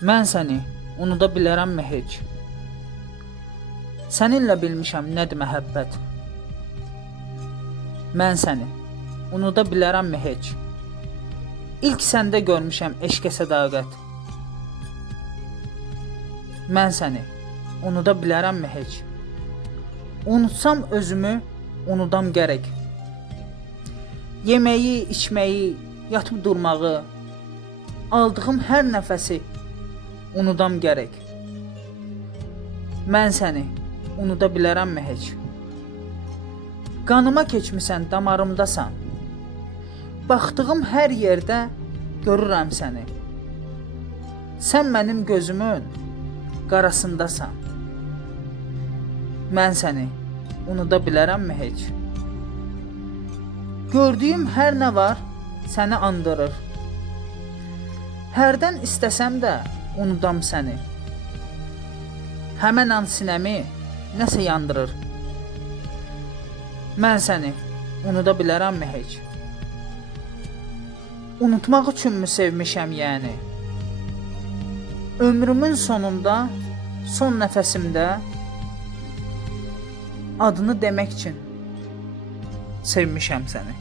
Mən səni unuda bilərəmmi heç? Səninlə bilmişəm nədir məhəbbət. Mən səni unuda bilərəmmi heç? İlk səndə görmüşəm eşqə sədaqət. Mən səni unuda bilərəmmi heç? Unutsam özümü unudam gərək. Yeməyi, içməyi, yatıb durmağı, aldığım hər nəfəsi unudam gərək. Mən səni unuda bilərəmmi heç? Qanıma keçmisən, damarımdasan. Baxdığım hər yerdə görürəm səni. Sən mənim gözümün qarasındasan. Mən səni unuda bilərəmmi heç? Gördüyüm hər nə var səni andırır. Hərdən istəsəm də unudam səni. Həmən an sinəmi nəsə yandırır. Mən səni unuda bilərəmmi heç? Unutmaq üçünmü sevmişəm yəni? Ömrümün sonunda, son nəfəsimdə adını demək üçün sevmişəm səni.